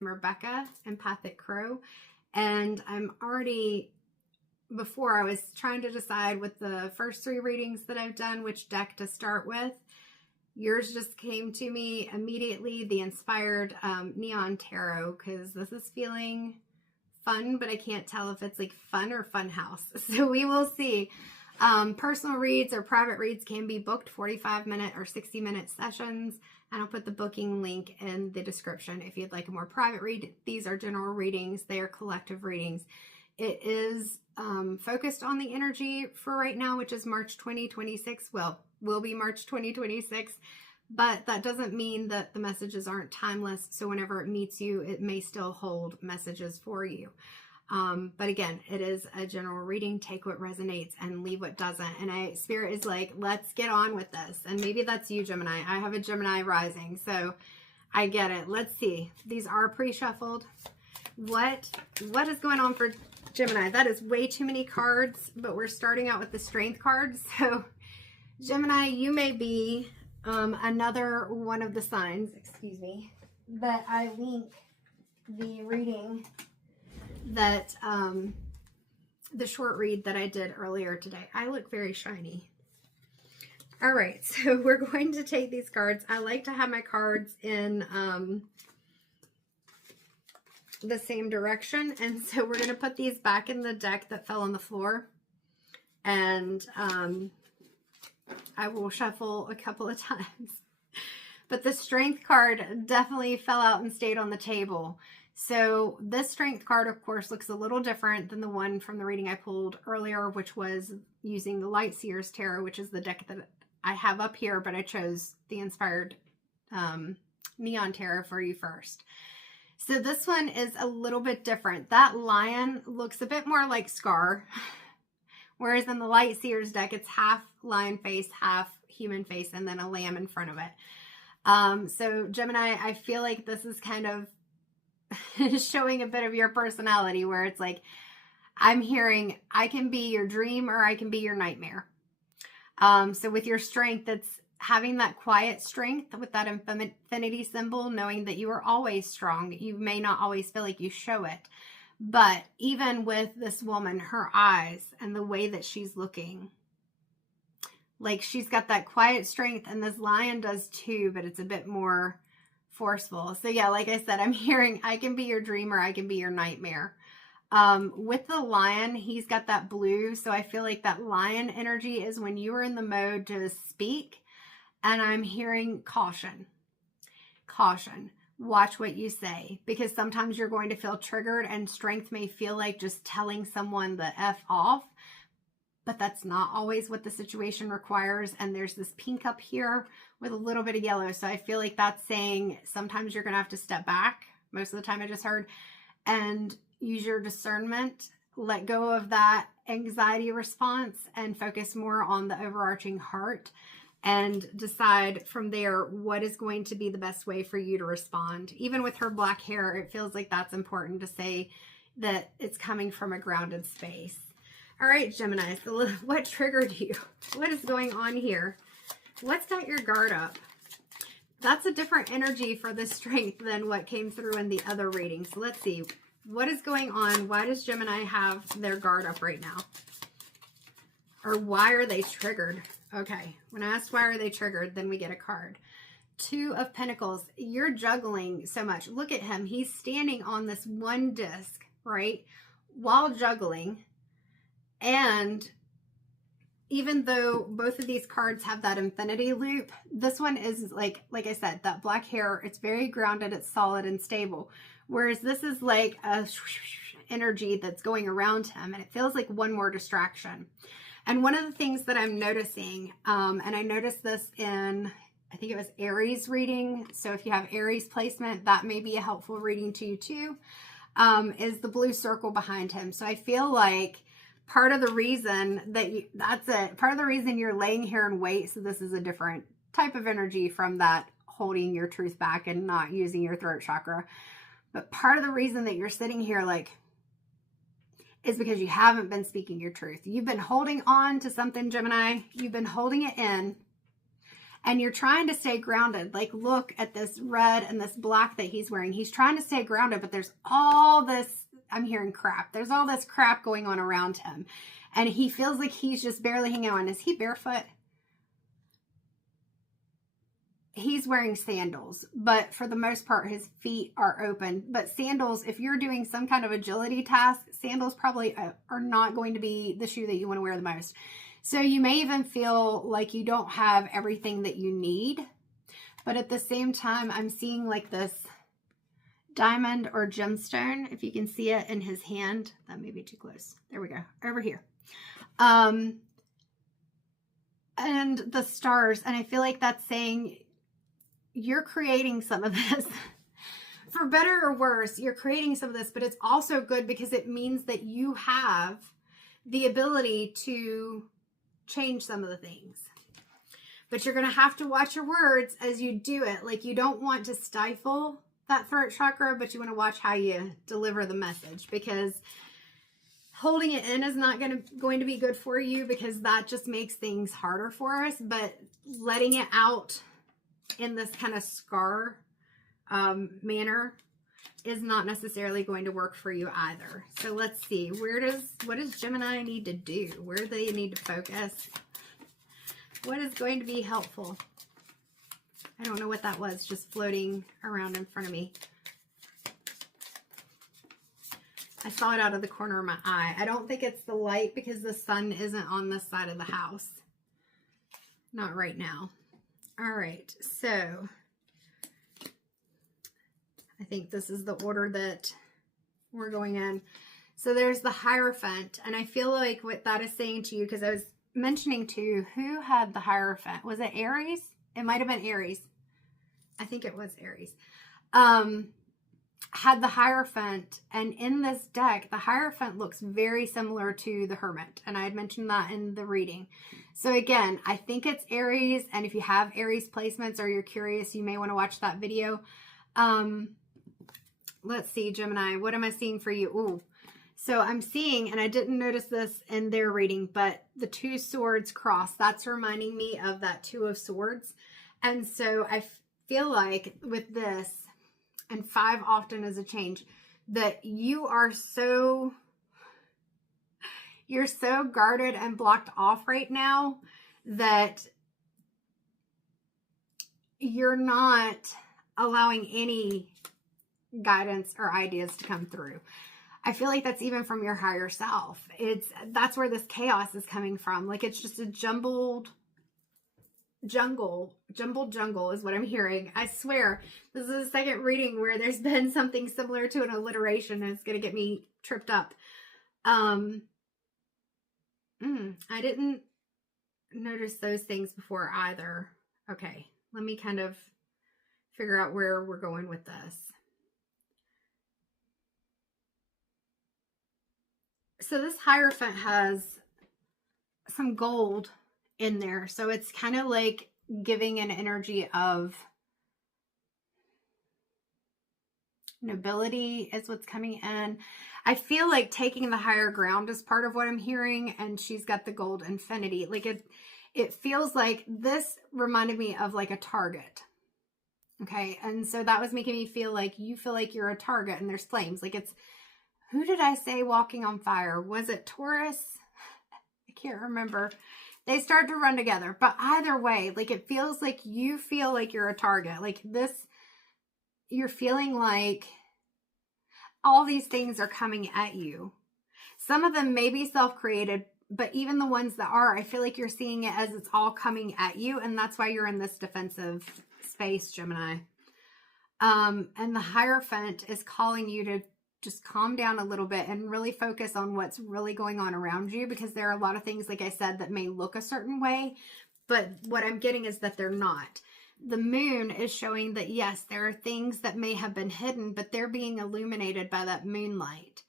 Rebecca, Empathic Crow, and I'm already, before I was trying to decide with the first 3 readings that I've done which deck to start with. Yours just came to me immediately, the Inspired Neon Tarot, because this is feeling fun, but I can't tell if it's like fun or fun house. So we will see. Personal reads or private reads can be booked 45-minute or 60-minute sessions. And I'll put the booking link in the description if you'd like a more private read. These are general readings. They are collective readings. It is focused on the energy for right now, which is March 2026. Well, will be March 2026. But that doesn't mean that the messages aren't timeless. So whenever it meets you, it may still hold messages for you. But again, it is a general reading. Take what resonates and leave what doesn't. And Spirit is like, let's get on with this. And maybe that's you, Gemini. I have a Gemini rising, so I get it. Let's see. These are pre-shuffled. What is going on for Gemini? That is way too many cards, but we're starting out with the Strength cards. So Gemini, you may be another one of the signs, excuse me, that I link the reading that the short read that I did earlier today. I look very shiny. All right, so we're going to take these cards. I like to have my cards in the same direction, and so we're going to put these back in the deck that fell on the floor, and I will shuffle a couple of times. But the Strength card definitely fell out and stayed on the table. So this Strength card, of course, looks a little different than the one from the reading I pulled earlier, which was using the Lightseer's Tarot, which is the deck that I have up here, but I chose the Inspired Neon Tarot for you first. So this one is a little bit different. That lion looks a bit more like Scar, whereas in the Lightseer's deck, it's half lion face, half human face, and then a lamb in front of it. So Gemini, I feel like this is kind of showing a bit of your personality, where it's like, I'm hearing, I can be your dream or I can be your nightmare. So with your strength, it's having that quiet strength with that infinity symbol, knowing that you are always strong. You may not always feel like you show it, but even with this woman, her eyes and the way that she's looking, like she's got that quiet strength, and this lion does too, but it's a bit more forceful. So yeah, like I said, I'm hearing, I can be your dream or I can be your nightmare. With the lion, he's got that blue. So I feel like that lion energy is when you are in the mode to speak, and I'm hearing caution, caution, watch what you say, because sometimes you're going to feel triggered, and strength may feel like just telling someone the F off, but that's not always what the situation requires. And there's this pink up here with a little bit of yellow. So I feel like that's saying sometimes you're going to have to step back. Most of the time I just heard, and use your discernment, let go of that anxiety response and focus more on the overarching heart, and decide from there what is going to be the best way for you to respond. Even with her black hair, it feels like that's important to say that it's coming from a grounded space. All right, Gemini, so what triggered you? What is going on here? What's got your guard up? That's a different energy for the Strength than what came through in the other reading. So let's see. What is going on? Why does Gemini have their guard up right now? Or why are they triggered? Okay, when I asked why are they triggered, then we get a card. 2 of Pentacles. You're juggling so much. Look at him. He's standing on this one disc, right? While juggling. And even though both of these cards have that infinity loop, this one is like I said, that black hair, it's very grounded, it's solid and stable. Whereas this is like a energy that's going around him, and it feels like one more distraction. And one of the things that I'm noticing, and I noticed this in, I think it was Aries reading. So if you have Aries placement, that may be a helpful reading to you too, is the blue circle behind him. So I feel like part of the reason that part of the reason you're laying here in wait, so this is a different type of energy from that holding your truth back and not using your throat chakra. But part of the reason that you're sitting here like is because you haven't been speaking your truth. You've been holding on to something, Gemini. You've been holding it in. and you're trying to stay grounded. Like, look at this red and this black that he's wearing. He's trying to stay grounded, but there's all this, I'm hearing crap. There's all this crap going on around him. And he feels like he's just barely hanging on. Is he barefoot? He's wearing sandals, but for the most part, his feet are open. But sandals, if you're doing some kind of agility task, sandals probably are not going to be the shoe that you want to wear the most. So you may even feel like you don't have everything that you need. But at the same time, I'm seeing like this diamond or gemstone. If you can see it in his hand, that may be too close. There we go. Over here. And the stars. And I feel like that's saying you're creating some of this. For better or worse, you're creating some of this, but it's also good because it means that you have the ability to change some of the things. But you're going to have to watch your words as you do it. Like, you don't want to stifle that throat chakra, but you want to watch how you deliver the message, because holding it in is not going to be good for you, because that just makes things harder for us. But letting it out in this kind of scar manner is not necessarily going to work for you either. So let's see, what does Gemini need to do? Where do they need to focus? What is going to be helpful? I don't know what that was, just floating around in front of me. I saw it out of the corner of my eye. I don't think it's the light because the sun isn't on this side of the house. Not right now. All right, so I think this is the order that we're going in. So there's the Hierophant, and I feel like what that is saying to you, because I was mentioning to you, who had the Hierophant? Was it Aries? It might have been Aries. I think it was Aries. Had the Hierophant, and in this deck, the Hierophant looks very similar to the Hermit, and I had mentioned that in the reading. So again, I think it's Aries, and if you have Aries placements or you're curious, you may want to watch that video. Let's see, Gemini, what am I seeing for you? Ooh. So I'm seeing, and I didn't notice this in their reading, but the 2 swords cross, that's reminding me of that 2 of swords. And so I feel like with this, and 5 often is a change, that you're so guarded and blocked off right now that you're not allowing any guidance or ideas to come through. I feel like that's even from your higher self. That's where this chaos is coming from. Like, it's just a jumbled jungle is what I'm hearing. I swear, this is the second reading where there's been something similar to an alliteration, and it's going to get me tripped up. I didn't notice those things before either. Okay, let me kind of figure out where we're going with this. So this Hierophant has some gold in there. So it's kind of like giving an energy of nobility is what's coming in. I feel like taking the higher ground is part of what I'm hearing, and she's got the gold infinity. Like, it feels like this reminded me of like a target. Okay, and so that was making me feel like you feel like you're a target and there's flames. Like, it's, who did I say walking on fire? Was it Taurus? I can't remember. They start to run together. But either way, like, it feels like you feel like you're a target. Like, this, you're feeling like all these things are coming at you. Some of them may be self-created, but even the ones that are, I feel like you're seeing it as it's all coming at you. And that's why you're in this defensive space, Gemini. And the Hierophant is calling you to just calm down a little bit and really focus on what's really going on around you, because there are a lot of things, like I said, that may look a certain way, but what I'm getting is that they're not. The moon is showing that, yes, there are things that may have been hidden, but they're being illuminated by that moonlight.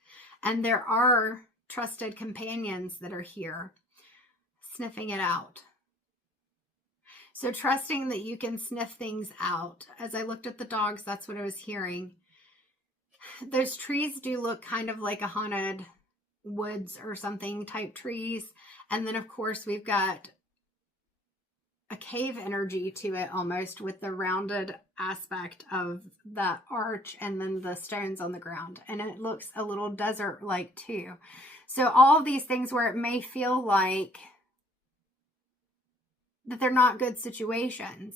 And there are trusted companions that are here sniffing it out. So trusting that you can sniff things out. As I looked at the dogs, that's what I was hearing. Those trees do look kind of like a haunted woods or something type trees. And then, of course, we've got a cave energy to it almost, with the rounded aspect of that arch and then the stones on the ground. And it looks a little desert-like too. So all of these things where it may feel like that they're not good situations.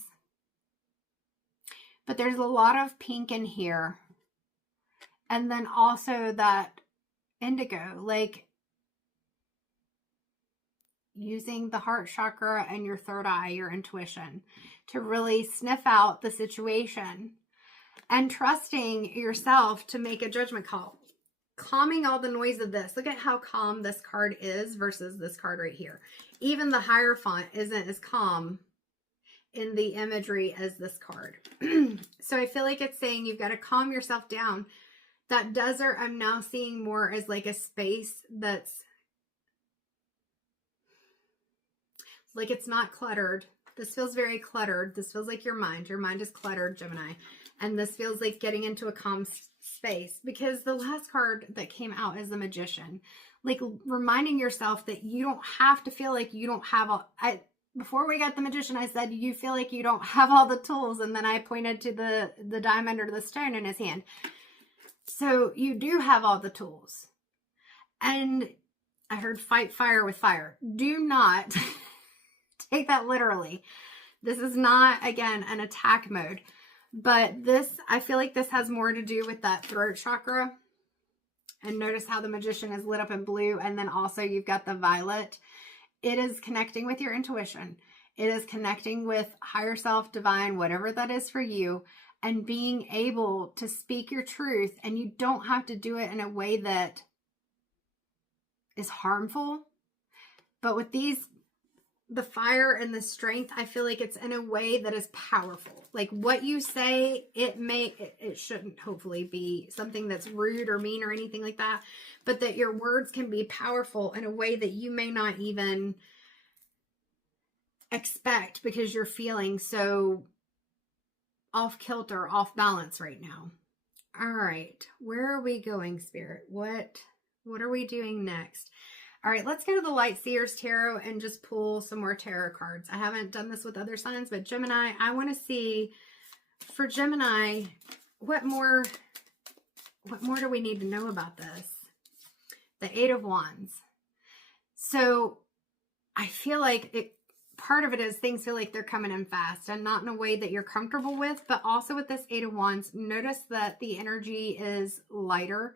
But there's a lot of pink in here. And then also that indigo, like using the heart chakra and your third eye, your intuition, to really sniff out the situation and trusting yourself to make a judgment call. Calming all the noise of this. Look at how calm this card is versus this card right here. Even the Hierophant isn't as calm in the imagery as this card. So I feel like it's saying you've got to calm yourself down. That desert I'm now seeing more as like a space that's like it's not cluttered. This feels very cluttered. This feels like your mind. Your mind is cluttered, Gemini. And this feels like getting into a calm space, because the last card that came out is the Magician. Like reminding yourself that you don't have to feel like you don't have all... Before we got the Magician, I said, you feel like you don't have all the tools. And then I pointed to the diamond or the stone in his hand. So you do have all the tools. And I heard fight fire with fire. Do not take that literally. This is not, again, an attack mode. But this, I feel like this has more to do with that throat chakra. And notice how the Magician is lit up in blue. And then also you've got the violet. It is connecting with your intuition. It is connecting with higher self, divine, whatever that is for you, and being able to speak your truth. And you don't have to do it in a way that is harmful. But with these, the fire and the strength, I feel like it's in a way that is powerful. Like what you say, it shouldn't hopefully be something that's rude or mean or anything like that, but that your words can be powerful in a way that you may not even expect, because you're feeling so off kilter, off balance right now. All right, where are we going, Spirit? What are we doing next? All right, let's go to the Lightseer's Tarot and just pull some more tarot cards. I haven't done this with other signs, but Gemini, I want to see for Gemini, what more do we need to know about this? The Eight of Wands. So I feel like part of it is things feel like they're coming in fast and not in a way that you're comfortable with, but also with this Eight of Wands, notice that the energy is lighter.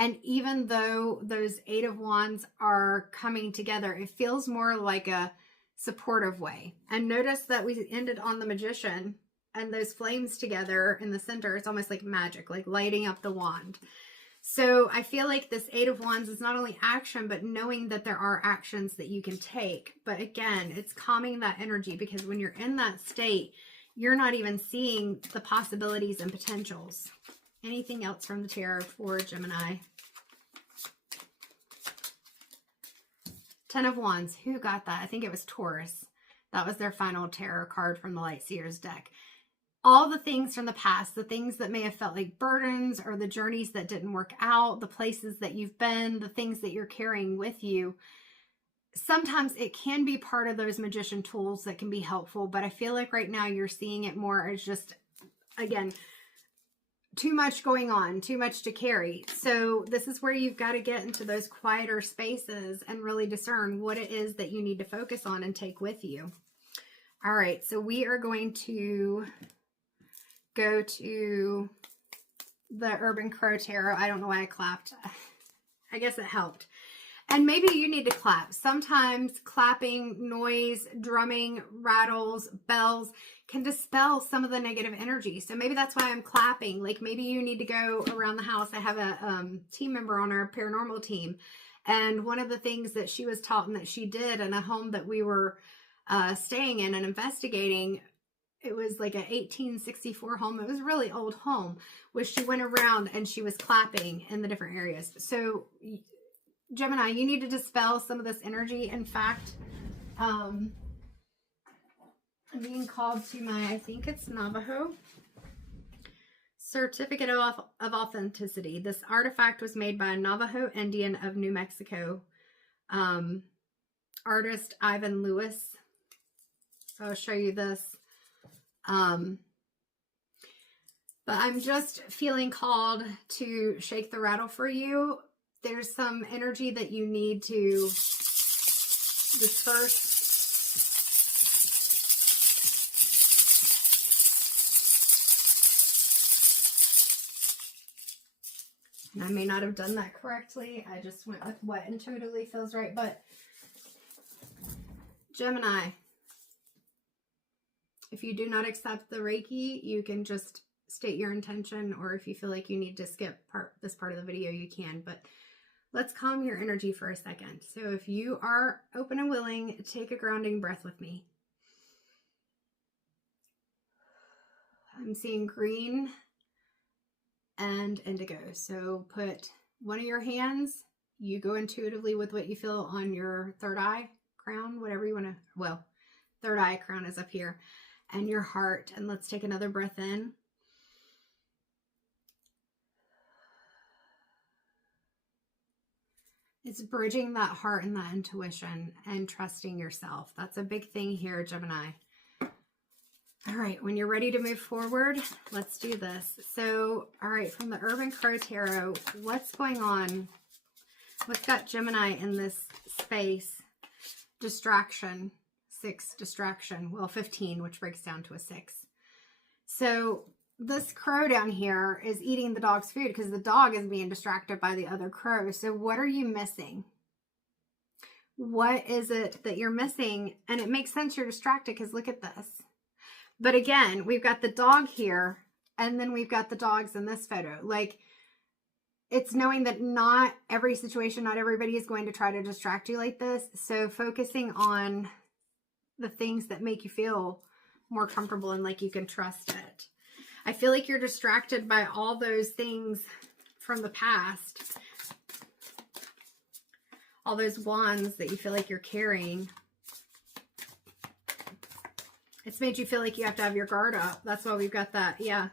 And even though those Eight of Wands are coming together, it feels more like a supportive way. And notice that we ended on the Magician and those flames together in the center. It's almost like magic, like lighting up the wand. So I feel like this Eight of Wands is not only action, but knowing that there are actions that you can take. But again, it's calming that energy, because when you're in that state, you're not even seeing the possibilities and potentials. Anything else from the tarot for Gemini? Ten of Wands. Who got that? I think it was Taurus. That was their final tarot card from the Lightseer's deck. All the things from the past, the things that may have felt like burdens, or the journeys that didn't work out, the places that you've been, the things that you're carrying with you. Sometimes it can be part of those Magician tools that can be helpful, but I feel like right now you're seeing it more as just, again, too much going on, too much to carry. So this is where you've got to get into those quieter spaces and really discern what it is that you need to focus on and take with you. All right, so we are going to go to the Urban Crow Tarot. I don't know why I clapped. I guess it helped. And maybe you need to clap. Sometimes clapping, noise, drumming, rattles, bells can dispel some of the negative energy. So maybe that's why I'm clapping. Like maybe you need to go around the house. I have a team member on our paranormal team. And one of the things that she was taught and that she did in a home that we were staying in and investigating, it was like an 1864 home. It was a really old home, where she went around and she was clapping in the different areas. So Gemini, you need to dispel some of this energy. In fact, I'm being called to my, I think it's Navajo, Certificate of Authenticity. This artifact was made by a Navajo Indian of New Mexico, artist Ivan Lewis. So I'll show you this. But I'm just feeling called to shake the rattle for you. There's some energy that you need to disperse. And I may not have done that correctly. I just went with what intuitively feels right. But Gemini, if you do not accept the Reiki, you can just state your intention, or if you feel like you need to skip this part of the video, you can. But let's calm your energy for a second. So if you are open and willing, take a grounding breath with me. I'm seeing green and indigo. So put one of your hands, you go intuitively with what you feel on your third eye crown, whatever you want to, well, third eye crown is up here, and your heart. And let's take another breath in. It's bridging that heart and that intuition and trusting yourself. That's a big thing here, Gemini. All right, when you're ready to move forward, let's do this. So, all right, from the Urban Crow Tarot, what's going on? What's got Gemini in this space? Distraction, 6, distraction. Well, 15, which breaks down to a 6. So this crow down here is eating the dog's food because the dog is being distracted by the other crow. So what are you missing? What is it that you're missing? And it makes sense you're distracted because look at this. But again, we've got the dog here, and then we've got the dogs in this photo. Like, it's knowing that not every situation, not everybody is going to try to distract you like this. So focusing on the things that make you feel more comfortable and like you can trust it. I feel like you're distracted by all those things from the past. All those wands that you feel like you're carrying. It's made you feel like you have to have your guard up. That's why we've got that, yeah,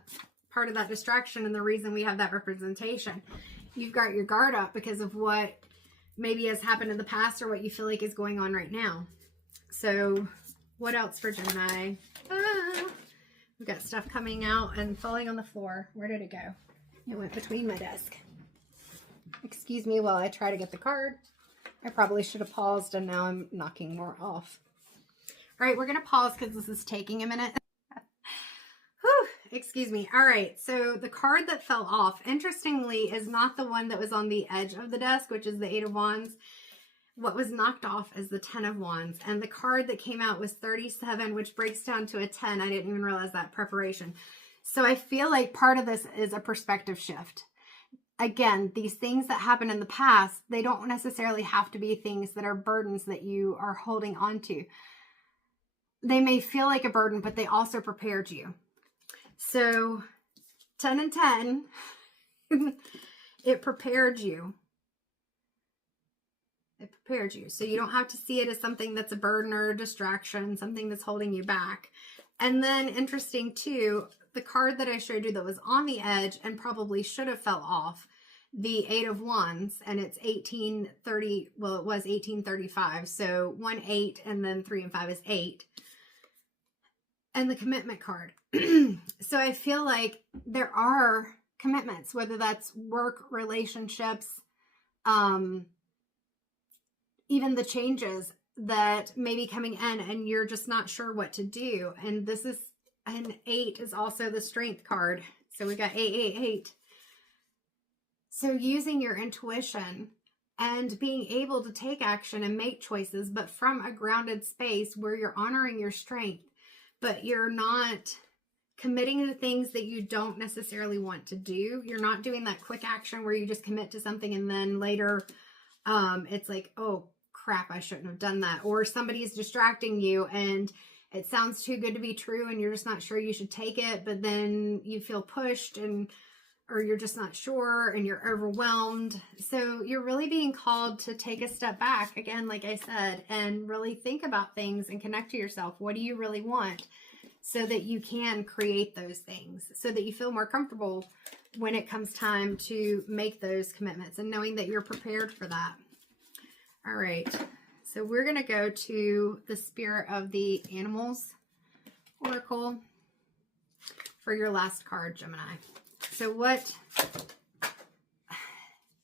part of that distraction and the reason we have that representation. You've got your guard up because of what maybe has happened in the past or what you feel like is going on right now. So what else for Gemini? We've got stuff coming out and falling on the floor. Where did it go? It went between my desk. Excuse me while I try to get the card. I probably should have paused and now I'm knocking more off. All right, we're going to pause because this is taking a minute. Whew, excuse me. All right, so the card that fell off, interestingly, is not the one that was on the edge of the desk, which is the 8 of Wands. What was knocked off is the 10 of Wands. And the card that came out was 37, which breaks down to a 10. I didn't even realize that preparation. So I feel like part of this is a perspective shift. Again, these things that happen in the past, they don't necessarily have to be things that are burdens that you are holding on to. They may feel like a burden, but they also prepared you. So 10 and 10, it prepared you. It prepared you. So you don't have to see it as something that's a burden or a distraction, something that's holding you back. And then interesting too, the card that I showed you that was on the edge and probably should have fell off, the 8 of Wands, and it's 1830, well, it was 1835. So 1, 8, and then 3 and 5 is 8. And the commitment card. So I feel like there are commitments, whether that's work, relationships, even the changes that may be coming in and you're just not sure what to do. And this is, an 8 is also the strength card. So we got 888. So using your intuition and being able to take action and make choices, but from a grounded space where you're honoring your strength, but you're not committing to things that you don't necessarily want to do. You're not doing that quick action where you just commit to something and then later it's like, oh crap, I shouldn't have done that. Or somebody's distracting you and it sounds too good to be true and you're just not sure you should take it, but then you feel pushed or you're just not sure and you're overwhelmed. So you're really being called to take a step back, again, like I said, and really think about things and connect to yourself. What do you really want? So that you can create those things, so that you feel more comfortable when it comes time to make those commitments and knowing that you're prepared for that. All right. So we're going to go to the Spirit of the Animals Oracle for your last card, Gemini. So what,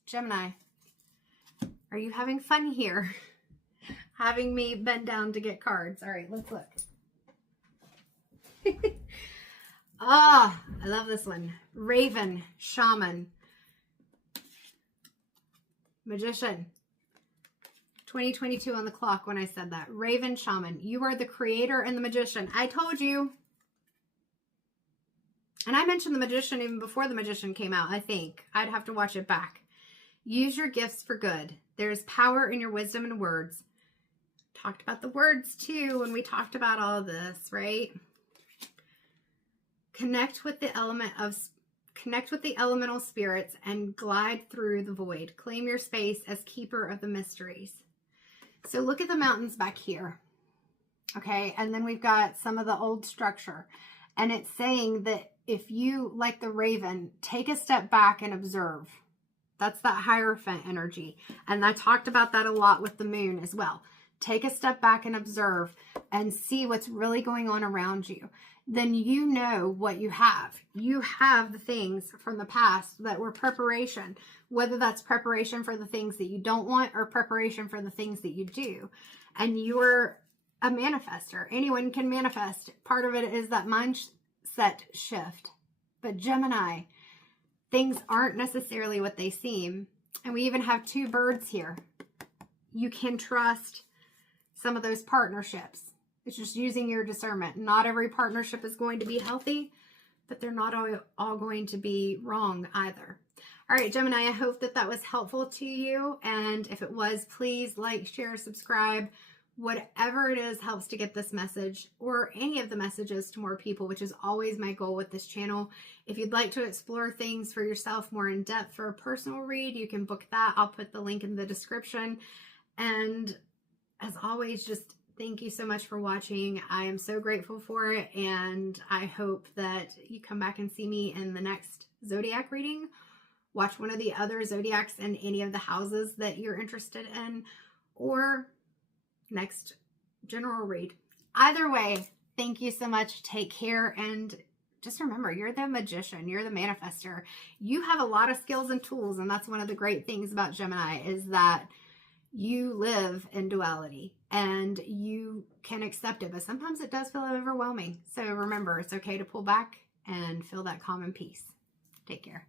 Gemini, are you having fun here? Having me bend down to get cards. All right, let's look. Ah, I love this one. Raven, Shaman, Magician. 2022 on the clock when I said that. Raven, Shaman. You are the creator and the magician. I told you. And I mentioned the magician even before the magician came out, I think. I'd have to watch it back. Use your gifts for good. There's power in your wisdom and words. Talked about the words too when we talked about all of this, right? Connect with the elemental spirits and glide through the void. Claim your space as keeper of the mysteries. So look at the mountains back here. Okay, and then we've got some of the old structure. And it's saying that if you, like the raven, take a step back and observe. That's that Hierophant energy. And I talked about that a lot with the moon as well. Take a step back and observe and see what's really going on around you. Then you know what you have. You have the things from the past that were preparation, whether that's preparation for the things that you don't want or preparation for the things that you do. And you're a manifester. Anyone can manifest. Part of it is that mindset shift. But Gemini, things aren't necessarily what they seem. And we even have 2 birds here. You can trust some of those partnerships. It's just using your discernment. Not every partnership is going to be healthy, but they're not all going to be wrong either. All right, Gemini, I hope that that was helpful to you. And if it was, please like, share, subscribe. Whatever it is helps to get this message or any of the messages to more people, which is always my goal with this channel. If you'd like to explore things for yourself more in depth for a personal read, you can book that. I'll put the link in the description. And as always, just thank you so much for watching. I am so grateful for it, and I hope that you come back and see me in the next Zodiac reading. Watch one of the other Zodiacs in any of the houses that you're interested in, or next general read. Either way, thank you so much. Take care, and just remember, you're the magician. You're the manifester. You have a lot of skills and tools, and that's one of the great things about Gemini is that you live in duality and you can accept it, but sometimes it does feel overwhelming. So remember, it's okay to pull back and feel that calm and peace. Take care.